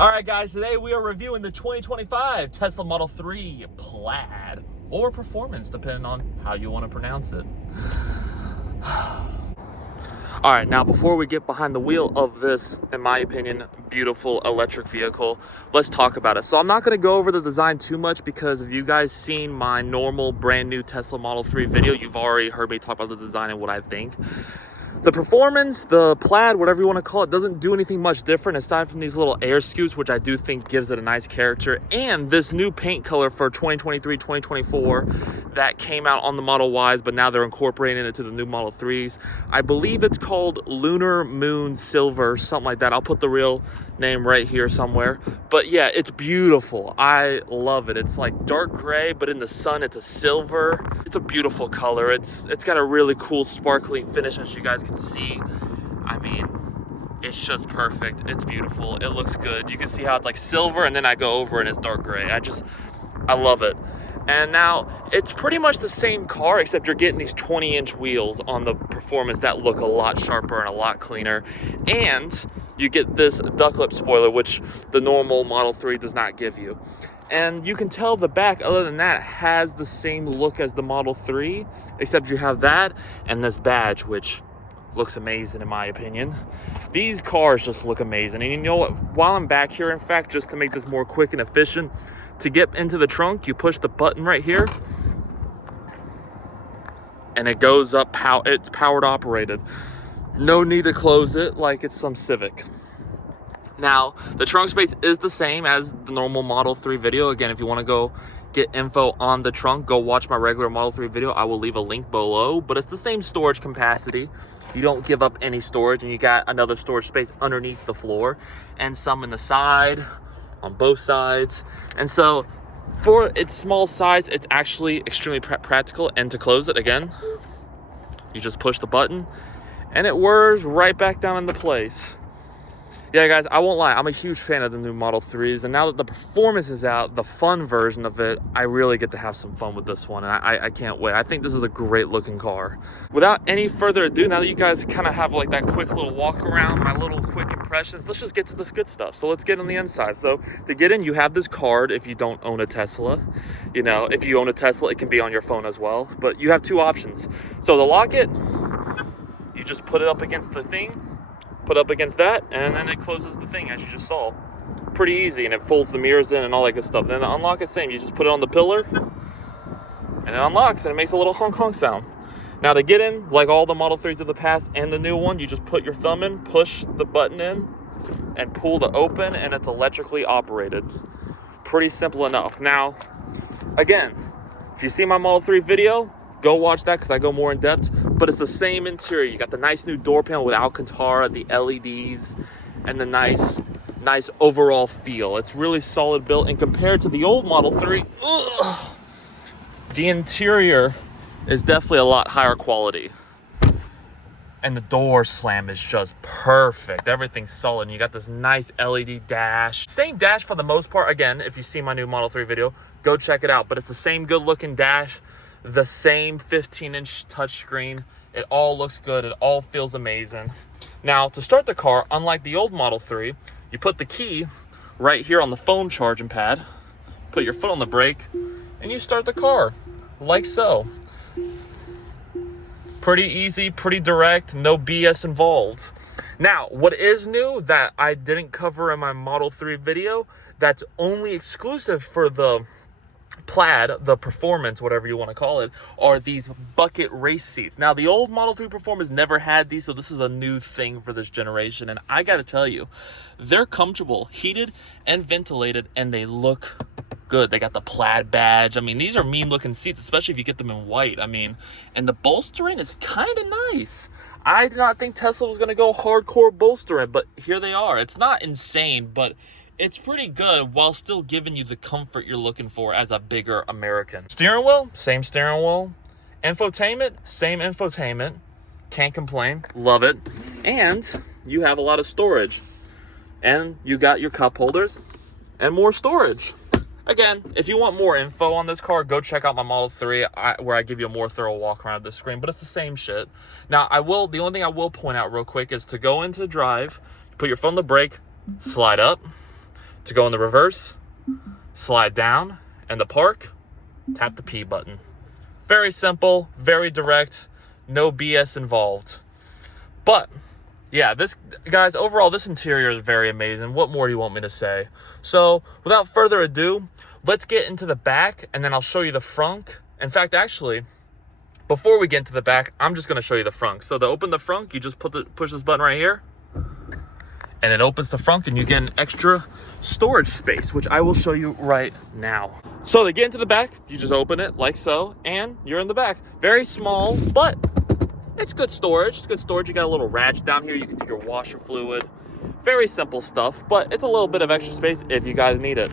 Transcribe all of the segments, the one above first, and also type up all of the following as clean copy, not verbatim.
All right, guys, today we are reviewing the 2025 Tesla Model 3 Plaid, or Performance, depending on how you want to pronounce it. All right, now before we get behind the wheel of this, in my opinion, beautiful electric vehicle, let's talk about it. So I'm not going to go over the design too much because if you guys seen my normal brand new Tesla Model 3 video, you've already heard me talk about the design and what I think. The Performance, the Plaid, whatever you want to call it, doesn't do anything much different aside from these little air scoops, which I do think gives it a nice character, and this new paint color for 2023, 2024 that came out on the Model Ys, but now they're incorporating it into the new Model 3s. I believe it's called Lunar Moon Silver, something like that. I'll put the real name right here somewhere. But yeah, it's beautiful. I love it. It's like dark gray, but in the sun, it's a silver. It's a beautiful color. It's got a really cool sparkly finish, as you guys can see. I mean, it's just perfect. It's beautiful. It looks good. You can see how it's like silver, and then I go over and it's dark gray. I love it. And now it's pretty much the same car, except you're getting these 20-inch wheels on the Performance that look a lot sharper and a lot cleaner. And you get this duck lip spoiler, which the normal Model 3 does not give you. And you can tell the back, other than that, has the same look as the Model 3, except you have that and this badge, which looks amazing in my opinion. These cars just look amazing. And you know what? While I'm back here, in fact, just to make this more quick and efficient, to get into the trunk, you push the button right here and it goes up. It's powered operated. No need to close it like it's some Civic. Now, the trunk space is the same as the normal Model 3 video. Again, if you want to go get info on the trunk, go watch my regular Model 3 video. I will leave a link below, but it's the same storage capacity. You don't give up any storage, and you got another storage space underneath the floor and some in the side, on both sides. And so for its small size, it's actually extremely practical. And to close it, again, you just push the button and it whirs right back down into place. Yeah, guys, I won't lie. I'm a huge fan of the new Model 3s. And now that the Performance is out, the fun version of it, I really get to have some fun with this one. And I can't wait. I think this is a great looking car. Without any further ado, now that you guys kind of have like that quick little walk around, my little quick impressions, let's just get to the good stuff. So let's get on the inside. So to get in, you have this card if you don't own a Tesla. You know, if you own a Tesla, it can be on your phone as well. But you have two options. So to lock it, you just put it up against the thing. Put up against that, and then it closes the thing, as you just saw. Pretty easy, and it folds the mirrors in and all that good stuff. Then the unlock is same. You just put it on the pillar and it unlocks, and it makes a little honk honk sound. Now to get in, like all the Model 3s of the past and the new one, you just put your thumb in, push the button in, and pull to open, and it's electrically operated. Pretty simple enough. Now, again, if you see my Model 3 video, go watch that because I go more in depth, but it's the same interior. You got the nice new door panel with Alcantara, the LEDs, and the nice overall feel. It's really solid built, and compared to the old Model 3, the interior is definitely a lot higher quality. And the door slam is just perfect. Everything's solid. And you got this nice LED dash. Same dash for the most part. Again, if you see my new Model 3 video, go check it out. But it's the same good looking dash. The same 15-inch touchscreen. It all looks good. It all feels amazing. Now, to start the car, unlike the old Model 3, you put the key right here on the phone charging pad, put your foot on the brake, and you start the car, like so. Pretty easy, pretty direct, no BS involved. Now, what is new that I didn't cover in my Model 3 video, that's only exclusive for the Plaid, the Performance, whatever you want to call it, are these bucket race seats. Now, the old Model 3 Performance never had these, so this is a new thing for this generation. And I got to tell you, they're comfortable, heated and ventilated, and they look good. They got the Plaid badge. I mean, these are mean looking seats, especially if you get them in white. I mean, and the bolstering is kind of nice. I did not think Tesla was going to go hardcore bolstering, but here they are. It's not insane, but it's pretty good while still giving you the comfort you're looking for as a bigger American. Steering wheel, same steering wheel. Infotainment, same infotainment. Can't complain, love it. And you have a lot of storage. And you got your cup holders and more storage. Again, if you want more info on this car, go check out my Model 3 where I give you a more thorough walk around the screen, but it's the same shit. Now, the only thing I will point out real quick is to go into drive, put your foot on the brake, slide up, To go in the reverse, slide down, and the park, tap the P button. Very simple, very direct, no BS involved. But yeah, this, guys, overall, this interior is very amazing. What more do you want me to say? So without further ado, let's get into the back, and then I'll show you the front. In fact, actually, before we get into the back, I'm just going to show you the front. So to open the front, you just push this button right here, and it opens the front, and you get an extra storage space, which I will show you right now. So to get into the back, you just open it like so, and you're in the back. Very small, but it's good storage. It's good storage. You got a little ratchet down here. You can do your washer fluid. Very simple stuff, but it's a little bit of extra space if you guys need it.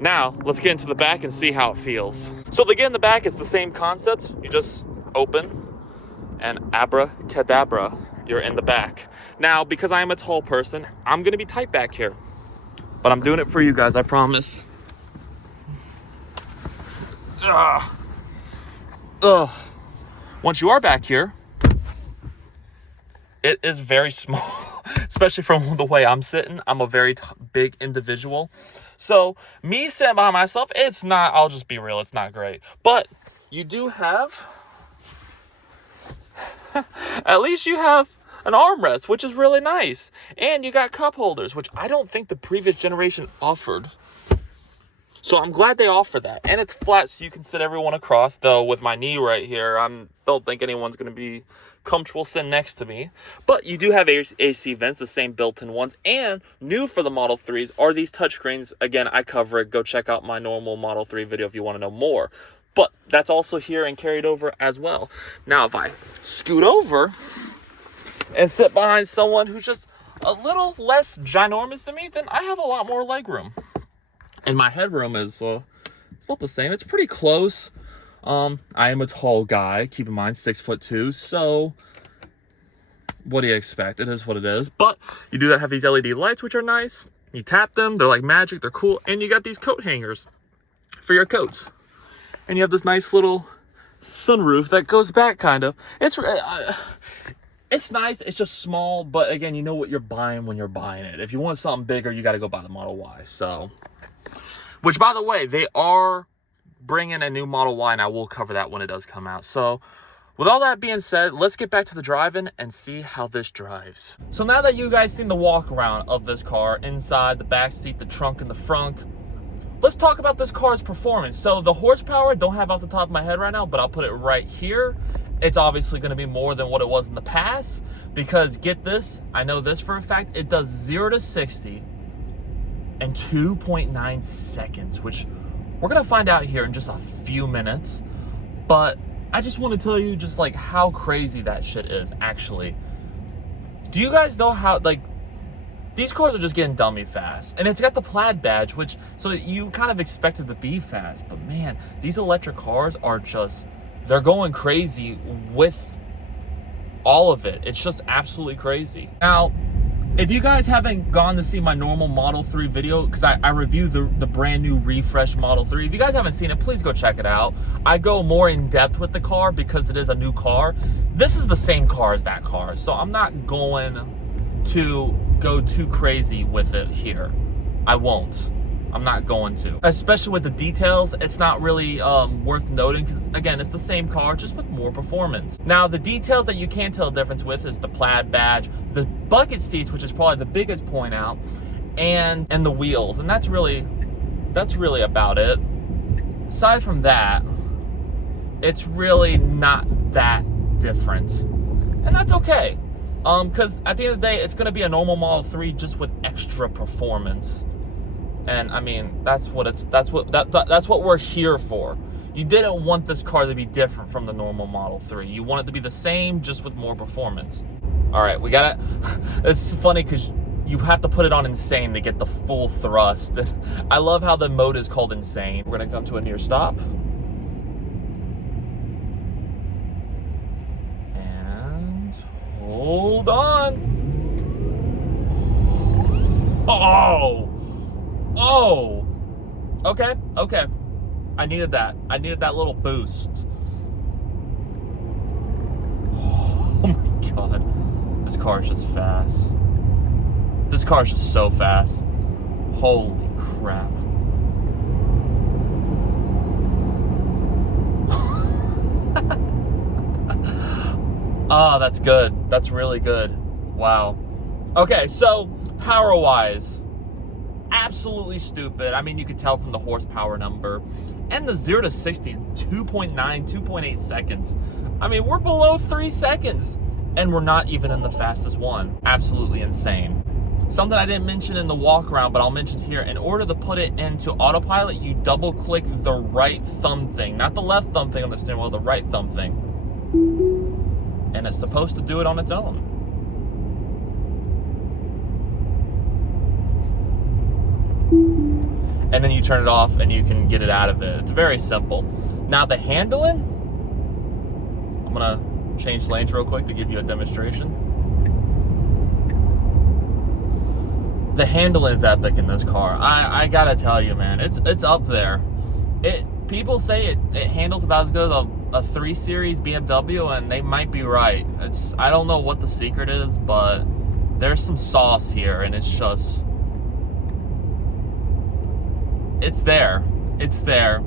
Now, let's get into the back and see how it feels. So to get in the back, it's the same concept. You just open, and abracadabra, you're in the back. Now, because I am a tall person, I'm gonna be tight back here, but I'm doing it for you guys, I promise. Once you are back here, it is very small, especially from the way I'm sitting. I'm a very big individual. So me sitting by myself, it's not, I'll just be real, it's not great. But you do have, at least you have an armrest, which is really nice. And you got cup holders, which I don't think the previous generation offered. So I'm glad they offer that. And it's flat, so you can sit everyone across. Though with my knee right here, I don't think anyone's going to be comfortable sitting next to me. But you do have AC vents, the same built-in ones. And new for the Model 3s are these touchscreens. Again, I cover it. Go check out my normal Model 3 video if you want to know more. But that's also here and carried over as well. Now, if I scoot over and sit behind someone who's just a little less ginormous than me, then I have a lot more leg room. And my headroom is it's about the same. It's pretty close. I am a tall guy. Keep in mind, 6'2". So what do you expect? It is what it is. But you do have these LED lights, which are nice. You tap them. They're like magic. They're cool. And you got these coat hangers for your coats. And you have this nice little sunroof that goes back, kind of. It's nice. It's just small. But again, you know what you're buying when you're buying it. If you want something bigger, you got to go buy the Model Y. So, which, by the way, they are bringing a new Model Y, and I will cover that when it does come out. So with all that being said, let's get back to the driving and see how this drives. So now that you guys seen the walk around of this car, inside, the back seat, the trunk, and the front, let's talk about this car's performance. So the horsepower, I don't have off the top of my head right now, but I'll put it right here. It's obviously going to be more than what it was in the past, because get this, I know this for a fact, it does 0 to 60 in 2.9 seconds, which we're going to find out here in just a few minutes. But I just want to tell you just like how crazy that shit is, actually. Do you guys know how, like, these cars are just getting dummy fast. And it's got the plaid badge, which, so you kind of expect it to be fast. But man, these electric cars are just, they're going crazy with all of it. It's just absolutely crazy. Now, if you guys haven't gone to see my normal Model 3 video, because I review the brand new refresh Model 3. If you guys haven't seen it, please go check it out. I go more in depth with the car because it is a new car. This is the same car as that car, so I'm not going to go too crazy with it here. I won't. I'm not going to. Especially with the details, it's not really worth noting because, again, it's the same car, just with more performance. Now, the details that you can tell the difference with is the plaid badge, the bucket seats, which is probably the biggest point out, and the wheels. And that's really about it. Aside from that, it's really not that different. And that's okay. Because at the end of the day, it's going to be a normal Model 3 just with extra performance. And I mean, that's what we're here for. You didn't want this car to be different from the normal Model 3. You want it to be the same, just with more performance. All right, we got it. It's funny because you have to put it on insane to get the full thrust. I love how the mode is called insane. We're gonna come to a near stop. And hold on. Oh, okay. I needed that. I needed that little boost. Oh my God. This car is just fast. This This car is just so fast. Holy crap. Oh, that's good. That's really good. Wow. Okay, so power-wise, absolutely stupid. I mean, you could tell from the horsepower number. And the 0 to 60 in 2.9, 2.8 seconds. I mean, we're below 3 seconds. And we're not even in the fastest one. Absolutely insane. Something I didn't mention in the walk around, but I'll mention here. In order to put it into autopilot, you double click the right thumb thing. Not the left thumb thing on the steering wheel, the right thumb thing. And it's supposed to do it on its own. And then you turn it off and you can get it out of it. It's very simple. Now the handling, I'm gonna change lanes real quick to give you a demonstration. The handling is epic in this car. I gotta tell you, man, it's up there. People say it handles about as good as a 3 Series BMW, and they might be right. I don't know what the secret is, but there's some sauce here, and it's there. It's there.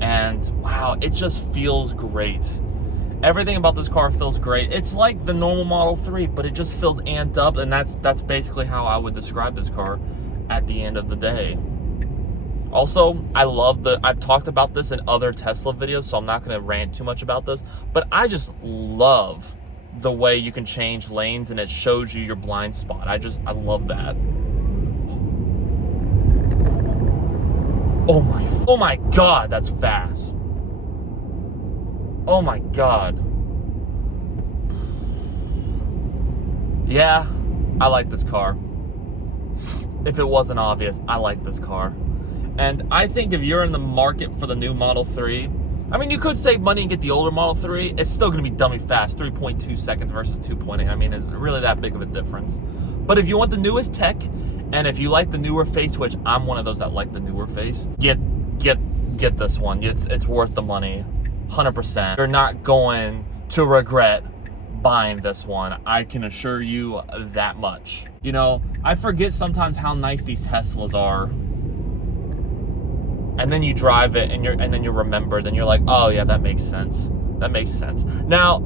And wow, it just feels great. Everything about this car feels great. It's like the normal Model 3, but it just feels amped up, and that's basically how I would describe this car at the end of the day. Also, I've talked about this in other Tesla videos, so I'm not going to rant too much about this, but I just love the way you can change lanes and it shows you your blind spot. I love that. Oh my God, that's fast. Oh my God. Yeah, I like this car. If it wasn't obvious, I like this car. And I think if you're in the market for the new Model 3, I mean, you could save money and get the older Model 3. It's still going to be dummy fast, 3.2 seconds versus 2.8. I mean, it's really that big of a difference. But if you want the newest tech, and if you like the newer face, which I'm one of those that like the newer face, get this one. It's worth the money. 100%. You're not going to regret buying this one. I can assure you that much. You know, I forget sometimes how nice these Teslas are. And then you drive it and then you remember, then you're like, oh yeah, that makes sense. That makes sense. Now,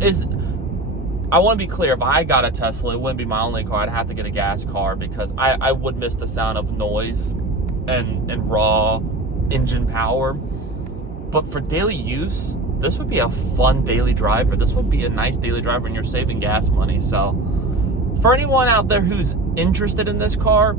I want to be clear, if I got a Tesla, it wouldn't be my only car. I'd have to get a gas car because I would miss the sound of noise and raw engine power. But for daily use, this would be a fun daily driver. This would be a nice daily driver, and you're saving gas money. So for anyone out there who's interested in this car,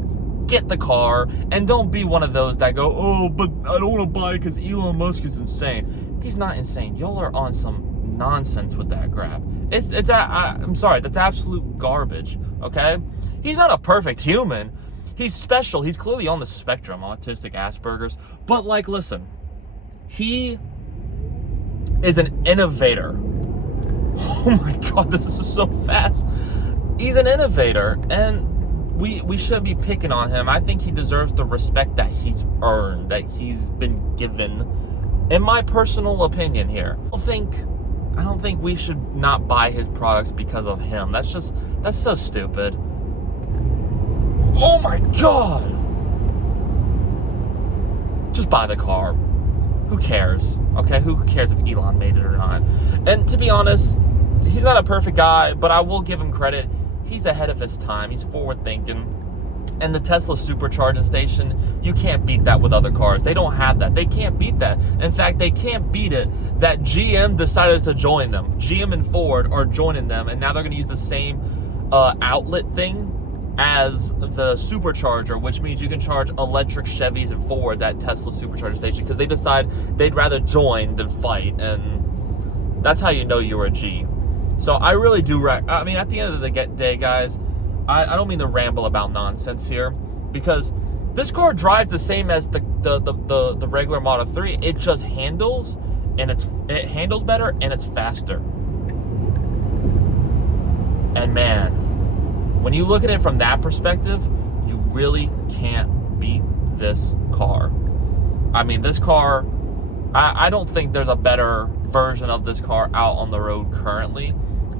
get the car, and don't be one of those that go, oh, but I don't want to buy it because Elon Musk is insane. He's not insane. Y'all are on some nonsense with that crap. I'm sorry, that's absolute garbage, okay? He's not a perfect human. He's special. He's clearly on the spectrum, autistic, Asperger's. But, like, listen, he is an innovator. Oh my God, this is so fast. He's an innovator, and we shouldn't be picking on him. I think he deserves the respect that he's earned, that he's been given, in my personal opinion here. I don't think we should not buy his products because of him. That's so stupid. Oh my God! Just buy the car. Who cares? Okay, who cares if Elon made it or not? And to be honest, he's not a perfect guy, but I will give him credit. He's ahead of his time. He's forward thinking. And the Tesla supercharging station, you can't beat that with other cars. They don't have that. They can't beat that. In fact, they can't beat it that GM decided to join them. GM and Ford are joining them, and now they're going to use the same outlet thing as the supercharger, which means you can charge electric Chevys and Fords at Tesla supercharger station because they decide they'd rather join than fight, and that's how you know you're a G. So I really do, I mean, at the end of the day, guys, I don't mean to ramble about nonsense here, because this car drives the same as the regular Model 3. It just handles, and it handles better, and it's faster. And man, when you look at it from that perspective, you really can't beat this car. I mean, this car, I don't think there's a better version of this car out on the road currently.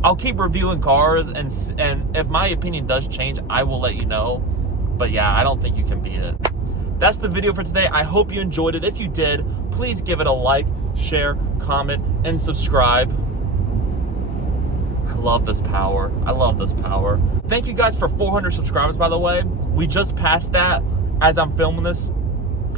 I'll keep reviewing cars, and if my opinion does change, I will let you know. But yeah, I don't think you can beat it. That's the video for today. I hope you enjoyed it. If you did, please give it a like, share, comment, and subscribe. I love this power. I love this power. Thank you guys for 400 subscribers, by the way. We just passed that as I'm filming this,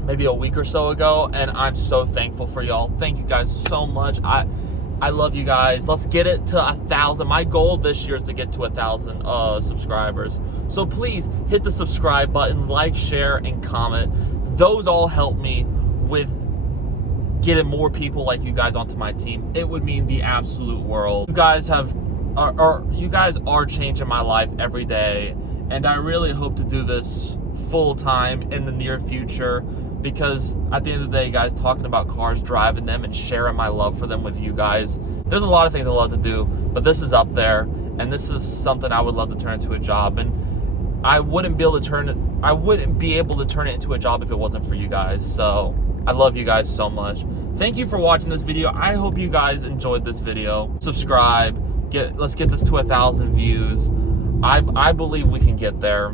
maybe a week or so ago, and I'm so thankful for y'all. Thank you guys so much. I love you guys. Let's get it to 1,000. My goal this year is to get to 1,000 subscribers. So please hit the subscribe button, like, share, and comment. Those all help me with getting more people like you guys onto my team. It would mean the absolute world. You guys are changing my life every day, and I really hope to do this full time in the near future, because at the end of the day, guys, talking about cars, driving them, and sharing my love for them with you guys, there's a lot of things I love to do, but this is up there, and this is something I would love to turn into a job, and I wouldn't be able to turn it into a job if it wasn't for you guys. So I love you guys so much. Thank you for watching this video. I hope you guys enjoyed this video. Subscribe. Let's get this to 1,000 views. I believe we can get there.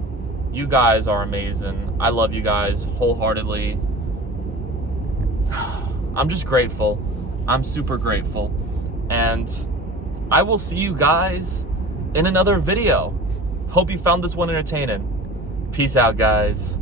You guys are amazing. I love you guys wholeheartedly. I'm just grateful. I'm super grateful. And I will see you guys in another video. Hope you found this one entertaining. Peace out, guys.